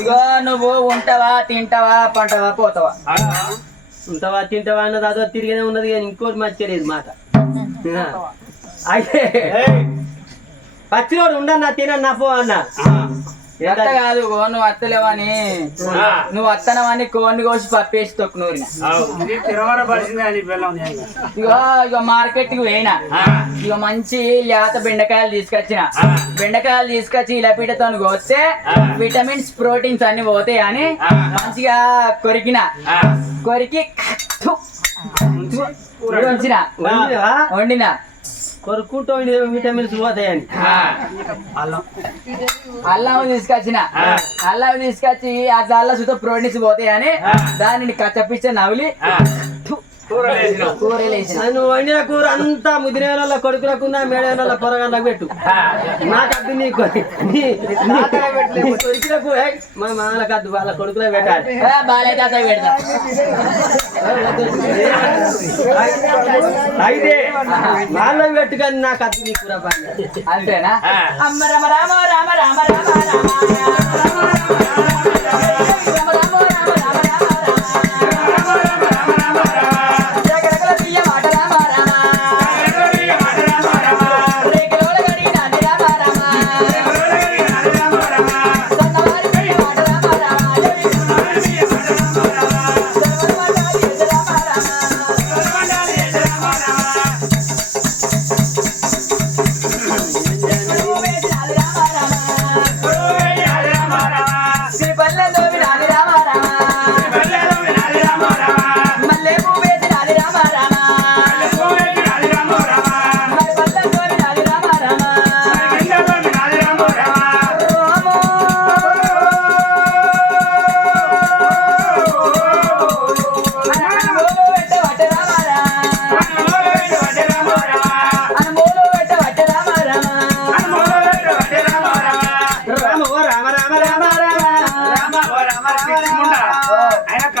ఇగో నువ్వు ఉంటావా తింటావా పంటవా పోతావా? ఉంటావా తింటావా అన్నది అదో తిరిగినే ఉన్నది కానీ ఇంకోటి మర్చలేదు మాట. అయితే పచ్చినోడు ఉండన్నా తినన్నా పో అన్నా. ఎంత కాదు నువ్వు అత్తలేవని నువ్వు అత్తనవని కోడిని కోసి పప్పేసి తొక్కు నూరిన. ఇగో మార్కెట్ కి పోయినా, ఇక మంచి లేత బెండకాయలు తీసుకొచ్చి ఇలా పీటతో కోస్తే విటమిన్స్ ప్రోటీన్స్ అన్ని పోతాయి అని మంచిగా కొరికి వండిన కొరుకుంటూ విటమిన్స్ పోతాయని అల్లం తీసుకొచ్చిన. అల్లం తీసుకొచ్చి ఆ దానిలో సుతో ప్రోటీన్స్ పోతాయని దానిని కచ్చపిచ్చ నవ్వులి నువ్వు వండిన కూర అంతా ముదిరేళ్ళ కొడుకులకున్నా మేడేళ్ళ పొరగండ్లకు పెట్టు. నాకద్దు నీ కొడుకులకు మా మామలకద్దు వాళ్ళ కొడుకులే పెట్టాలి. అయితే వాళ్ళకి పెట్టు కానీ నాకు అద్దు నీ కూర అంతేనా? అమ్మ రామ రామ రామ రామ రామ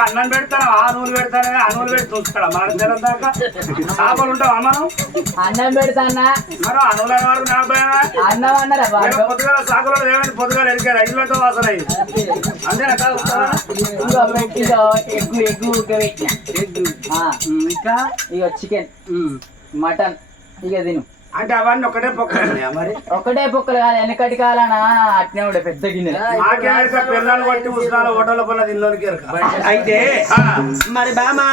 అన్నం పెడతాను ఆ నూనె పెడతాను ఆ నూనె పెట్టి చూస్తాడా మనం తెలం దాకా చేపలు ఉంటావా మనం? అన్నం పెడతానా మనం అనువుల వారు నా అన్నం అన్నారా? పొద్దుగాల సాకులో ఏమైనా పొద్దుగాల ఎరిగారు ఇళ్ళతో వాసన అంతేనా? ఇంకా ఇక చికెన్ మటన్ ఇక తిను. అంటే అవన్నీ ఒకటే పొక్కలు మరి ఒకటే పొక్కలు కాదు, వెనకటి కాలనా అట్నే ఉండే పెద్ద గిన్నె. నాకేమైతే పిల్లలు బట్టి ఉష్ణాలు హోటల్ పన్న దీనిలోనికి అయితే మరి బామా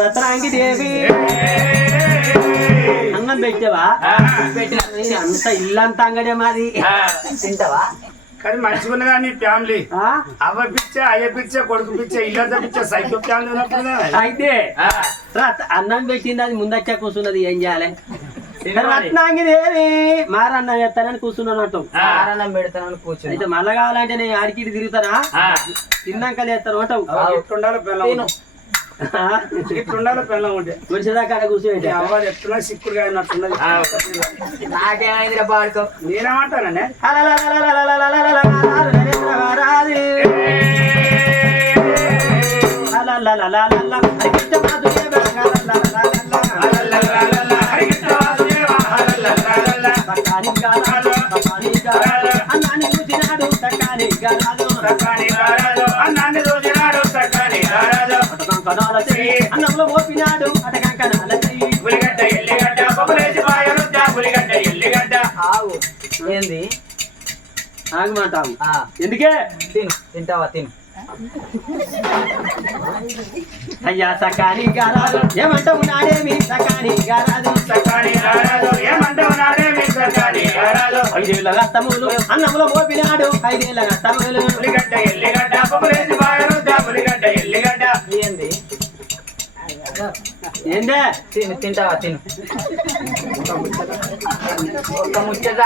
రత్నాంగి దేవి అన్నం పెట్టావా? పెట్టిన అంత ఇల్లంతా అంగడే మాది. తింటావా? కానీ మంచిగున్నదా మీ ఫ్యామిలీ? అవ్వ పిచ్చే అయ్య పిచ్చే కొడుకు పిచ్చే ఇల్లంతా పిచ్చే సైకో ఫ్యామిలీ ఉన్నప్పుడు. అయితే అన్నం పెట్టింది అది ముందచ్చా కూర్చున్నది ఏం చేయాలి? రత్నాంగి దేవి మారన్నం ఎత్తానని కూర్చున్నట్టు ఆరన్నం పెడతానని కూర్చొని అయితే మళ్ళా కావాలంటే నేను ఆడికి తిరుగుతానా? తిన్నాక లేస్తాను అంటావు. ఎట్లుండాలో పిల్లలు ఇట్లుండాలో పిల్లం ఉంటే గుడిసేదాకా కూర్చోండి. అవ్వాలి ఎట్లున్నా సిక్కుడుగా ఉన్నట్టున్నది. నాకేమైందిరా పాడుకో. నేనేమంటానండి అన్నాన్ని చూసినాడు సకాని అన్నాన్ని రోజునాడు సకాని అన్నంలో మోపినాడు అటకంకనాల ఉల్లిగడ్డ ఎల్లిగడ్డ పొగలేసి పాయరుద్ద ఉల్లిగడ్డ ఎల్లిగడ్డ. ఆగు ఏంది ఆగమంటావు ఎందుకే? తిను. తింటావా? తిను. అయ్యా సకాని గారాదు ఏమంటావు నాడేమి సకాని గారాదు సకాని గారాదు ఏమంటావు నాడేమి సకాని గారాదు. 5 ఏళ్ళ రక్తములు అన్నంలో మోపినాడు 5 ఏళ్ళ రక్తములు ఉల్లిగడ్డ ఎల్లిగడ్డ పొగలేసి పాయరుద్ద ఉల్లిగడ్డ ఎల్లిగడ్డ. ఏంది ఏందే? తిను. తింటావా? తిను. ఒక ముచ్చట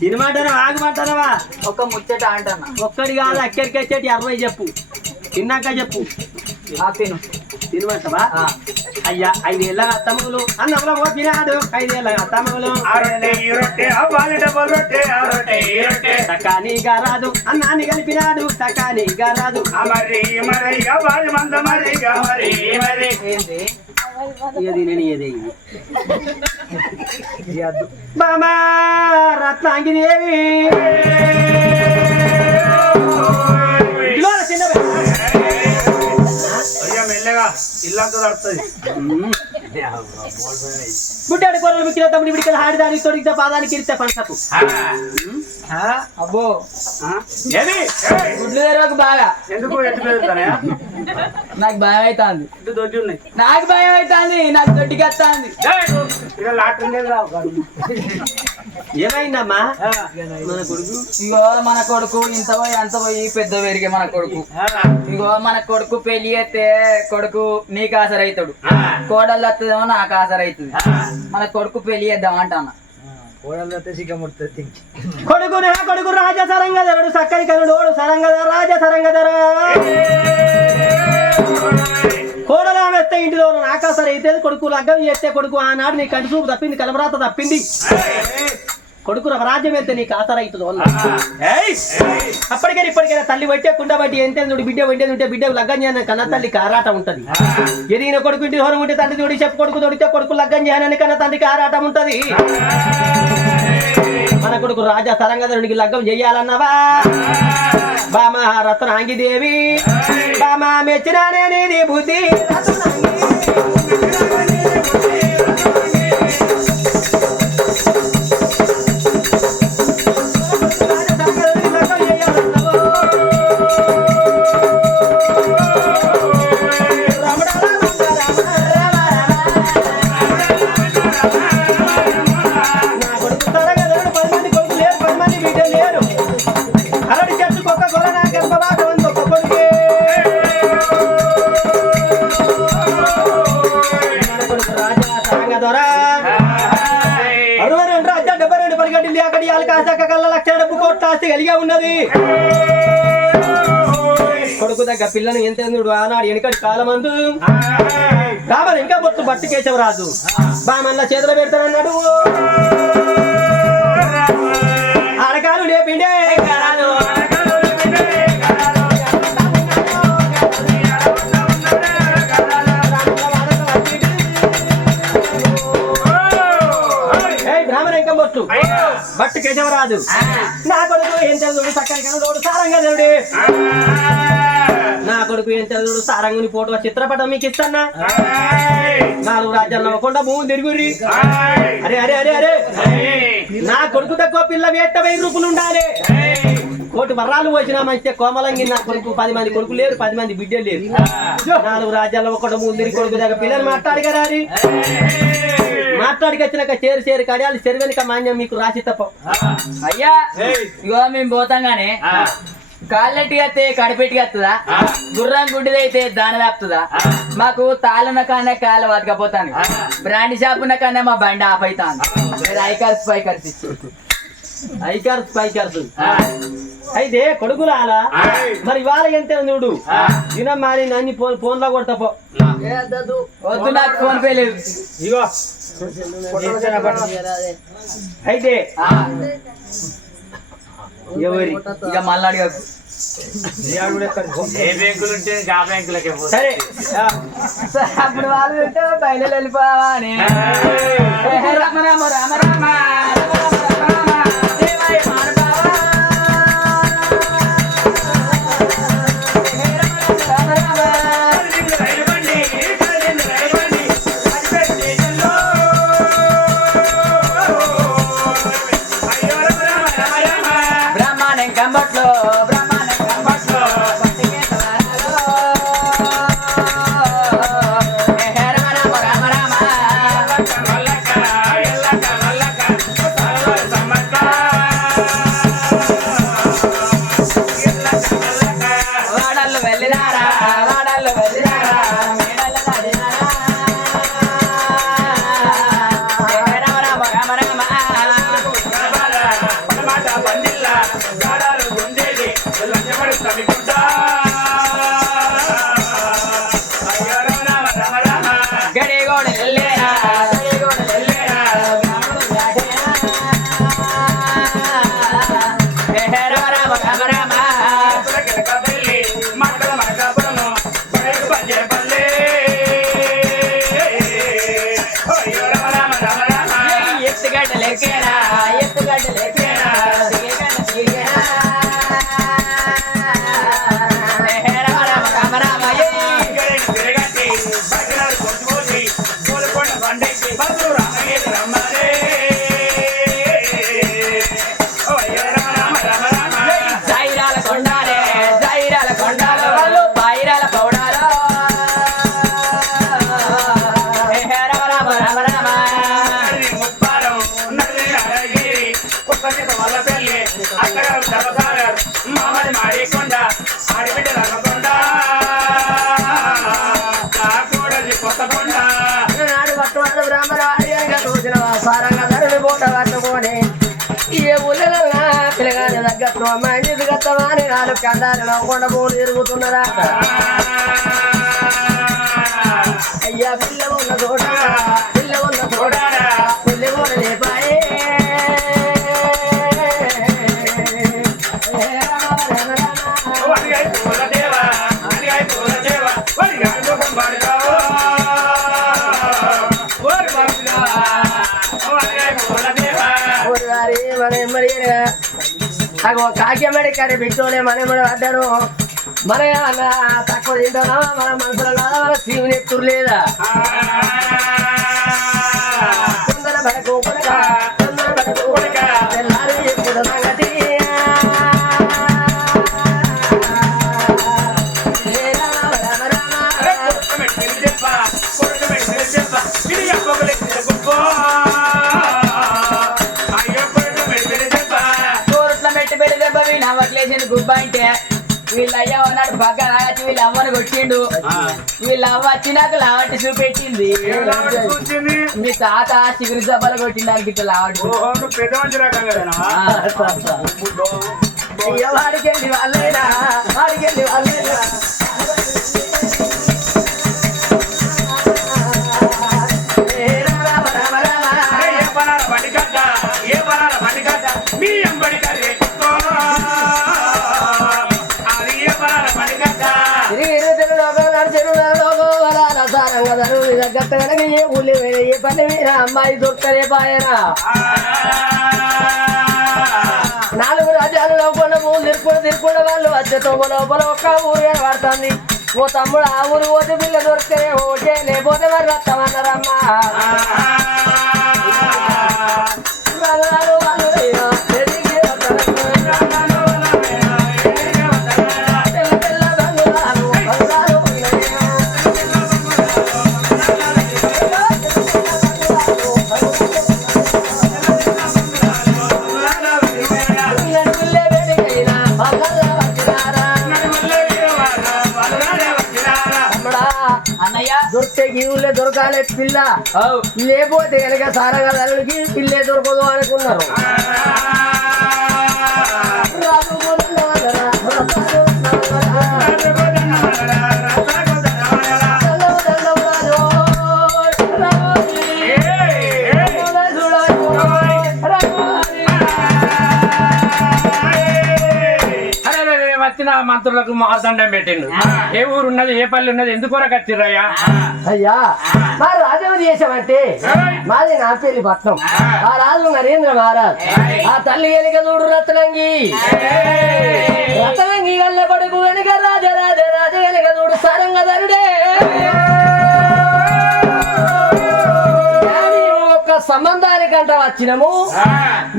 తినమంటారా ఆగమంటారా? ఒక ముచ్చట అంటున్నా. ఒక్కడి కాదు అక్కడికి వచ్చేటి 60 చెప్పు. తిన్నాక చెప్పు. తిను. తినమంటావా? అయ్యా 5 ఏళ్ళ తమ్ములు అన్నంలో మోపినాడు 5 ఏళ్ళ తమ్ములు సకాని గారాదు అన్నాన్ని కలిపినాడు సకాని గారాదు. ఏంది ఇక తిననియదే ఇది బామా రత్నాంగిదేవి అయ్యా మెల్లగా ఇల్లంతా తడుతుంది గుడ్డాడు కొరలు మిక్కిన తమ్ముడు ఇడికి హాడిదానికి తొడిగితే పాదానికి ఇడితే పంటకు అబ్బో ఏమి గుడ్లు తెరవకు బాగా ఎందుకు ఎట్టు పెరుగుతానయా నాకు భయం అవుతుంది ఇటు దొడ్డి ఉన్నాయి నాకు భయం అవుతుంది నాకు దొడ్డికి వస్తుంది ఇక లాటరీ లేదు రావు ఏమైందమ్మా మన కొడుకు ఇగో మన కొడుకు ఇంత పోయి అంత పోయి పెద్ద పెరిగే మన కొడుకు ఇగో మన కొడుకు పెళ్లి అయితే కొడుకు నీకు ఆసరైతాడు కోడలు వస్తుందేమో నాకు ఆసరైతుంది మన కొడుకు పెళ్లి చేద్దాం అంటాను కొడుకునే కొడుకు రాజ సరంగధరుడు సక్కని కనుడోడు సరంగధర రాజ సరంగధర కోడలా వేస్తే ఇంటిలో నాకాసరి అయితే కొడుకు లగ్గం చేస్తే కొడుకు ఆనాడు నీ కంటి చూపు తప్పింది కలమరాత తప్పింది కొడుకు రాజ్యం వెళ్తే నీకు ఆసర అవుతుంది అప్పటికైనా ఇప్పటికైనా తల్లి పట్టే కుండ బట్టి ఎంత బిడ్డ వండేది ఉంటే బిడ్డ లగ్గం చేయని కన్న తల్లి ఆరాటం ఉంటది ఎదిగిన కొడుకు ఇంటి దూరం ఉంటే తండ్రి తోడి చెప్పు కొడుకు తోడితే కొడుకు లగ్గం చేయనని కన్న తండ్రికి ఆరాటం ఉంటది మన కొడుకు రాజా సరంగధరునికి లగ్గం చెయ్యాలన్నావా బామా రత్నాంగిదేవి బామా మెచ్చినానే నీది బుద్ధి కలిగే ఉన్నది కొడుకు దగ్గర పిల్లని ఎంత ఆనాడు వెనకటి కాలమందు రామని ఇంకా మొత్తం బట్టి కేశవరాజు బామల్ల చేతులు పెడతానన్నాడు ఆడకాలు లేపిండే బట్టు కేశవరాజు నా కొడుకు ఏం చదువుడు సక్కని కనుడు సారంగధరుడే నా కొడుకు ఏం చదువుడు సారంగుని ఫోటో చిత్రపటం మీకు ఇస్తానా 4 రాజ్యాల్లో కొండ భూమి తిరుగురి అరే అరే అరే అరే నా కొడుకు తక్కువ పిల్ల వేట 1000 రూపాయలు ఉండాలి కోటి మర్రాలు వచ్చినా మంచిగా కోమలంగి నా కొడుకు 10 మంది కొడుకు లేరు 10 మంది బిడ్డలు లేరు 4 రాజ్యాల్లో ఒకటి భూమి తిరిగి కొడుకు దగ్గర పిల్లలు మాట్లాడగరారి మాట్లాడికొచ్చినాక చేరు కడియాలి చెరు వెనుక మాన్యం మీకు రాసి తప్ప అయ్యా ఇగో మేము పోతాంగానే కాళ్ళెట్టిగా అయితే కడిపెట్టిగా వస్తుందా గుర్రం గుడ్డిది అయితే దాని వేపుతుందా మాకు తాళున్న కానే కాళ్ళ వతకపోతాను బ్రాండ్ షాప్ ఉన్న కానీ మా బండి ఆఫ్ అవుతాను ఐకర్స్ పైకర్స్ ఇచ్చి ఐకర్స్ పైకర్స్ అయితే కొడుకులు అలా మరి ఇవాళ ఎంత చూడు దినం మారి నన్ను ఫోన్ లో కొడతా పో వద్దు నాకు ఫోన్ పే లేదు ఇగో అయితే ఎవరి ఇక మళ్ళీ అడిగకు సరే అప్పుడు వాళ్ళు బయలు వెళ్ళిపోవా అని రామ రామ రామ రామ సారంగా ధరని పూట పట్టుకొని ఏ ఊళ్ళన్నా పిల్లగాని తగ్గట్టు అమ్మాయి దిగత్తమా అని నాలుగు కండాలు నవ్వకుండా పూలు తిరుగుతున్నారా అయ్యా పిల్ల ఉన్న చోట పిల్ల ఉన్న చోట పిల్ల కూడా లేపాయే కాకిమడి కర్రీ బిట్టోలే మన పడ్డాడు మన తక్కువ తింటానా మన మనసులో మన శివుని ఎత్తురు లేదా తొందర పడకు తెల్లారి ఎప్పుడు సంగతి గుబ్బ అంటే వీళ్ళ అయ్య ఉన్నాడు పక్కన వీళ్ళ అమ్మని కొట్టిండు వీళ్ళ అమ్మ వచ్చినాక లావట్టి చూపెట్టింది మీ తాత చిగురి దెబ్బలు కొట్టిండానికి ఇట్లా లావట్టి వాడికెళ్ళి వాళ్ళైనా వాడికెళ్ళి వాళ్ళైనా ఏ ఊళ్ళో ఏ పని మీద అమ్మాయి దొరకలే పాయనా 4 రాజ్యాలు లోపల ఊరు తిరుకుండా వాళ్ళు వచ్చే తోమ లోపల ఒక్క ఊరు పడుతుంది ఓ తమ్ముడు ఆ ఊరు పోతే పిల్ల దొరికితే ఓకే లేకపోతే మరి వస్తామన్నారమ్మా దొరికితే ఊళ్ళో దొరకాలే పిల్ల లేకపోతే కనుక సారగా ధరలకి పిల్లే దొరకదు అనుకున్నారు మంత్రులకు మార్దండం పెట్టిండు ఏ ఊరు ఉన్నది ఏ పల్లి ఉన్నది ఎందుకొరకు వచ్చిర్రయ్యా అయ్యా మా రాజవ దేశం అంటే మాది నాపల్లి పట్నం ఆ రాజు నరేంద్ర మహారాజ్ ఆ తల్లి వెనుక చూడు రత్నంగి రత్నంగి వల్ల కొడుకు వెనుక రాజ వెనుక చూడు సారంగా ధరుడే ఒక్క సంబంధానికంట వచ్చినము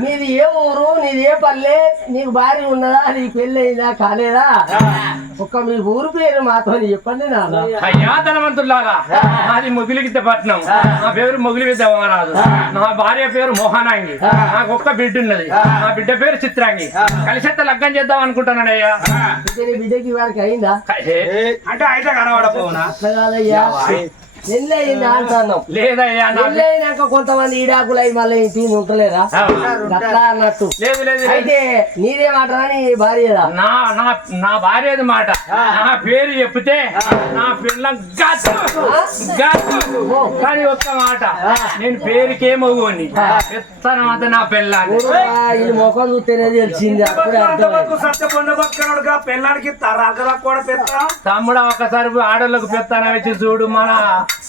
నీది ఏ ఊరు నీది ఏ పల్లె నీకు భార్య ఉన్నదా నీకు పెళ్ళి అయిందా కాలేదా ఒక్క మీ ఊరు పేరు మాత్రం చెప్పండి నాన్న అయ్యా ధనవంతులాగా నాది మొగిలిగిద్ద పట్నం నా పేరు మొగిలిగిద్ద మహారాజు నా భార్య పేరు మోహనాంగి నాకు ఒక్క బిడ్డ ఉన్నది నా బిడ్డ పేరు చిత్రాంగి కలిసెత్త లగ్గం చేద్దాం అనుకుంటున్నాడయ్యా బిడ్డకి వారికి అయిందా అంటే అయితే కనబడపోనా అట్లా కాదయ్యా నెల్లయిందా అంటున్నాం లేదయ్యా నెల్లయినాక కొంతమంది ఈడాకులు అయి మళ్ళీ ఇంటి ఉంటలేరా అట్లా అన్నట్టు లేదు లేదు అయితే నీదే మాట నీ భార్యదా నా భార్యది మాట నా పేరు చెప్తే నా పిల్లం కానీ ఒక్క మాట నేను పేరుకేమోని చెప్తాను అంత నా పిల్లాన్ని ఇది ముఖం చూస్తేనే తెలిసింది అప్పుడే పిల్లానికి తరాకరా కూడా పెడతా తమ్ముడా ఒకసారి ఆడోళ్ళకు పెత్తాన వచ్చి చూడు మన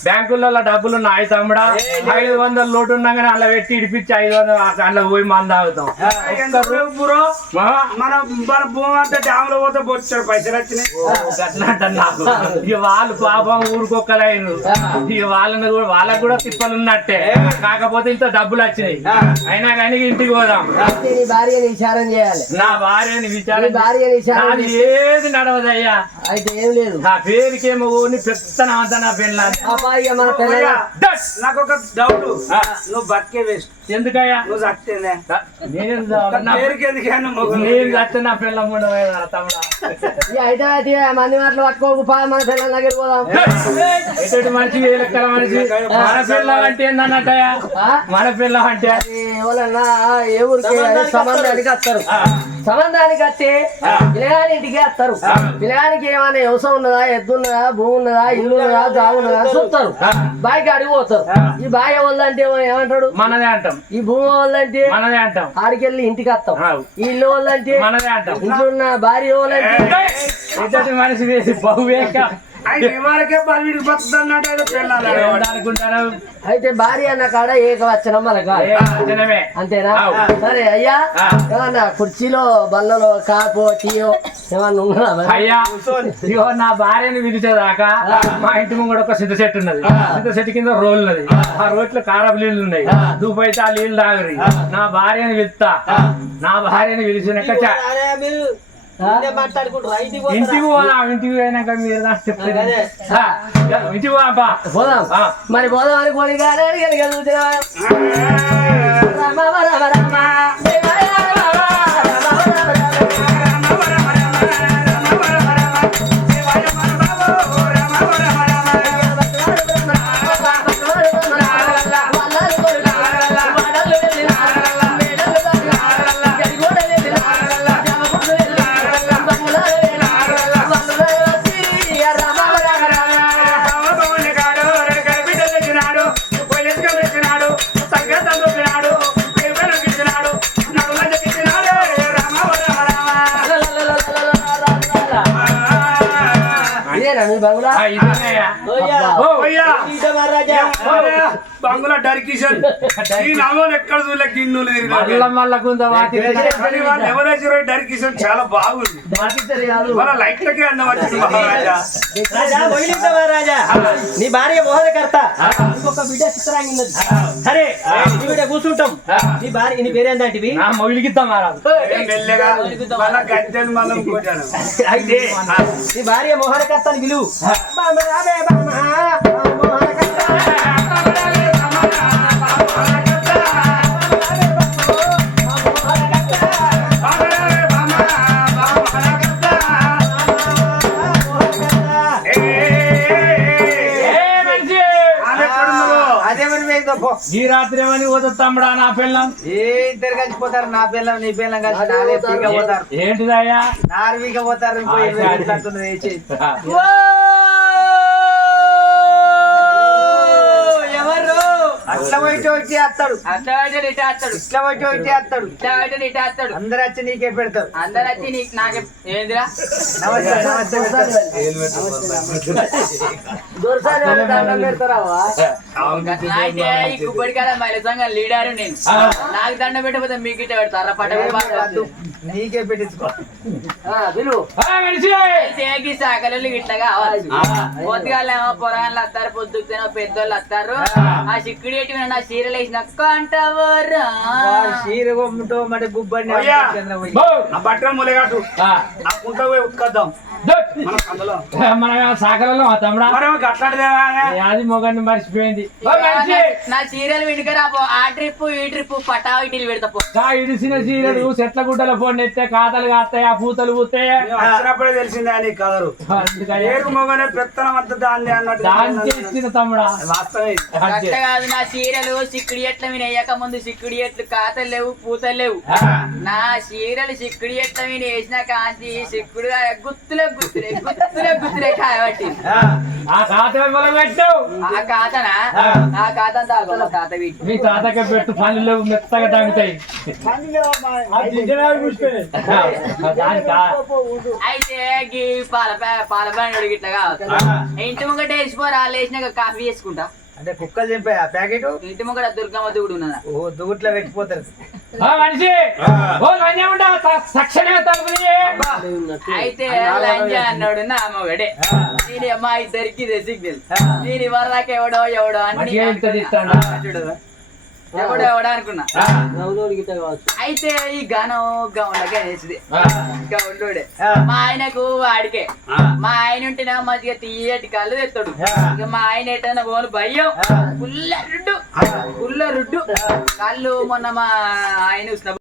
బ్యాంకులలో డబ్బులు ఉన్నాయి తమ్ముడా 500 లోటు ఉండగానే అలా పెట్టి ఇడిపించి 500 అట్లా పోయి మంది తాగుతాం మన భూమి అంతా డ్యామ్ లో పోతే బొచ్చాడు పైసలు వచ్చినాయి నాకు ఇక వాళ్ళు పాపం ఊరుకొక్కలైన ఇక వాళ్ళకు కూడా తిప్పలు ఉన్నట్టే కాకపోతే ఇంత డబ్బులు వచ్చినాయి అయినా కానీ ఇంటికి పోదాం భార్యని విచారం చేయాలి నా భార్యని విచారం భార్యని ఏది నడవదయ్యా అయితే ఏం లేదు నా పేరుకేమో పెత్తనం అంతా నా పెళ్ళాలి ఇక మన పెళ్ళైనా నాకు ఒక డౌట్ నువ్వు బతికే వేస్ట్ ఎందుకయ్యా నువ్వు చస్తేనే నేను పేరుకి ఎందుకైనా మొగుడు నేను చస్తే నా పిల్ల ఉండదు తమ్ముడా అయితే మంది మాటలు పట్టుకోకు పా మన పిల్లల దగ్గర పోదాం ఎటువంటి మనిషి ఏ లెక్కల మనిషి మన పిల్ల అంటే ఏందన్నట్టయ్యా మన పిల్ల అంటే ఎవరన్నా ఏ ఊరికి సంబంధానికి వస్తారు సంబంధానికి వస్తే పిల్లగాని ఇంటికి వస్తారు పిల్లగానికి ఏమైనా వ్యవసాయం ఉన్నదా ఎద్దు ఉన్నదా భూమి ఉన్నదా ఇల్లు ఉన్నదా జాగు ఉన్నదా చూస్తారు బాయికి అడిగిపోతారు ఈ బాయ్ వాళ్ళంటే ఏమంటాడు మనదే అంటాం ఈ భూమి వాళ్ళంటే మనదే అంటాం ఆడికెళ్ళి ఇంటికి వస్తాం ఈ ఇల్లు వాళ్ళంటే మనదే అంటాం ఇంట్లో ఉన్న భార్య వాళ్ళంటే ఎటువంటి మనిషి వేసి బహువేక ఆయన ఇవరకే పర్మిటికి బతుకుతున్నట్టు అయితే పిల్లలు అనుకుంటారు అయితే భార్య అన్న కాడ ఏకవచనం మనకు అంతేనా సరే అయ్యా ఏమన్నా కుర్చీలో బల్లలో కాపో టీయో ఏమన్నా ఉన్నదా మరి? అయ్యా ఇగో నా భార్యని పిలిచేదాకా మా ఇంటి ముంగడ ఒక సింత చెట్టు ఉన్నది సింత చెట్టు కింద రోల్ ఉన్నది ఆ రోడ్లో కారపు నీళ్లు ఉన్నాయి దూపైతే ఆ నీళ్లు తాగరి నా భార్యని పిలుస్తా నా భార్యని పిలిచినాక ఇంటికి పోదాం ఇంటికి పోయినాక మీరు నాకు చెప్తారు ఇంటికి పోదాంపా పోదాం మరి పోదాం అని పోనీ కానీ రామ రామ రామ బంగులా డర్కిషన్ ఈ నామోలు ఎక్కడ చూడలే గిన్నెలు ఎవరేసారో డర్కిషన్ చాలా బాగుంది మన లైట్లకే అందం వచ్చింది మహారాజా రాజా నీ భార్య మోహనకర్త ఇంకొక బిడ్డ చిత్రాంగి ఉన్నది సరే నీ బిడ్డ కూర్చుంటాం నీ భార్య నీ పేరేందంటివి మొగిలికిద్దాం మెల్లగా మళ్ళా గద్దెను మళ్ళీ ఇంకోటాను అయితే నీ భార్య మోహనకర్త అని పిలువు ఈ రాత్రి ఏమని పోతుంది తమ్ముడా నా పిల్లం ఇద్దరు కలిసిపోతారు నా పిల్లం నీ పిల్లం కలిసి పోతారు ఏంటిదయ్యా నార్వీగా పోతారు ఎవరు అట్లా పోయితే వచ్చి వస్తాడు అట్లా పోయితే ఇటు వస్తాడు ఇట్లా పోయితే వచ్చి వస్తాడు ఇట్లా పోయితే ఇటు వస్తాడు అందరు వచ్చి నీకే పెడతారు అందరు వచ్చి నీకు నాకే ఏందిరా నమస్తే ఈ కుబ్బడి కాడ మైలసంగా లీడర్ నేను నాకు దండ పెట్టకపోతే మీకు ఇట్ట పెడతారా పట్ట నీకే పెట్టించుకో శాఖలు ఇట్లా కావాలి పొద్దుగాలేమో పొరగాళ్ళు వస్తారు పొద్దుకుతేనో పెద్దోళ్ళు వస్తారు ఆ చిక్కుడు ఎట్టి నా చీరలు వేసినక్క అంటావరా చీర కొమ్ముతో మరి గుబ్బడి బట్టలు ములగాటు ఆ కుంట పోయి ఉత్కద్దాం మన శాఖలలో తమ్ముడా అది మొగన్ని మర్చిపోయింది నా చీరలు విడికరా ఆ ట్రిప్ ఈ ట్రిప్ పటా ఇటీలు పెడతా ఇడిసిన చీరలు చెట్ల గుడ్డల పోండి ఎత్తే కాతలు కాస్తాయి ఆ పూతలు పూతే వచ్చినప్పుడే తెలిసిందే అని కదరు ఏరు మొగనే పెత్తనం అంత దాన్ని అన్నట్టు దాని తమ్ముడా వాస్తవే కాదు నా చీరలు సిక్కుడి ఎట్ల మీద వేయక ముందు సిక్కుడి ఎట్లు కాతలు లేవు పూతలు లేవు నా చీరలు సిక్కుడి ఎట్ల మీద వేసిన కాంతి సిక్కుడు గుత్తులే గుత్తులే గుత్తులే గుత్తులే కాయబట్టి ఆ ఖాతా పెట్టావు ఆ ఖాతానా ఆ ఖాతా తాత మీ తాతకే పెట్టు పనులు లేవు మెత్తగా తాగుతాయి అయితే పాల బ్యాండ్ ఇట్లా కావచ్చు ఇంటి ముంగట వేసిపోరా లేచినాక కాఫీ చేసుకుంటా అంటే కుక్కలు చింపాయా ప్యాకెట్ ఇంటి ముంగట దుర్గమ్మ దుగుడు ఉన్నదా ఓ దుగుట్లో పెట్టిపోతారు మనిషి అయితే లంజా అన్నాడు నా మొగడే దీని అమ్మా ఇద్దరికి సిగ్నల్ దీని వరదాకా ఎవడో ఎవడో అని ఎవడా అనుకున్నా గౌలోడి గిట్ట కావచ్చు. అయితే ఈ గానం గౌన్లకే వేసింది గౌన్లోడే మా ఆయనకు వాడికే మా ఆయన ఉంటేనే మంచిగా తీయటి కళ్ళు తెస్తాడు ఇక మా ఆయన ఎట్టన్నా పోను భయం పుల్ల రుడ్డు కళ్ళు మొన్న మా ఆయన చూసిన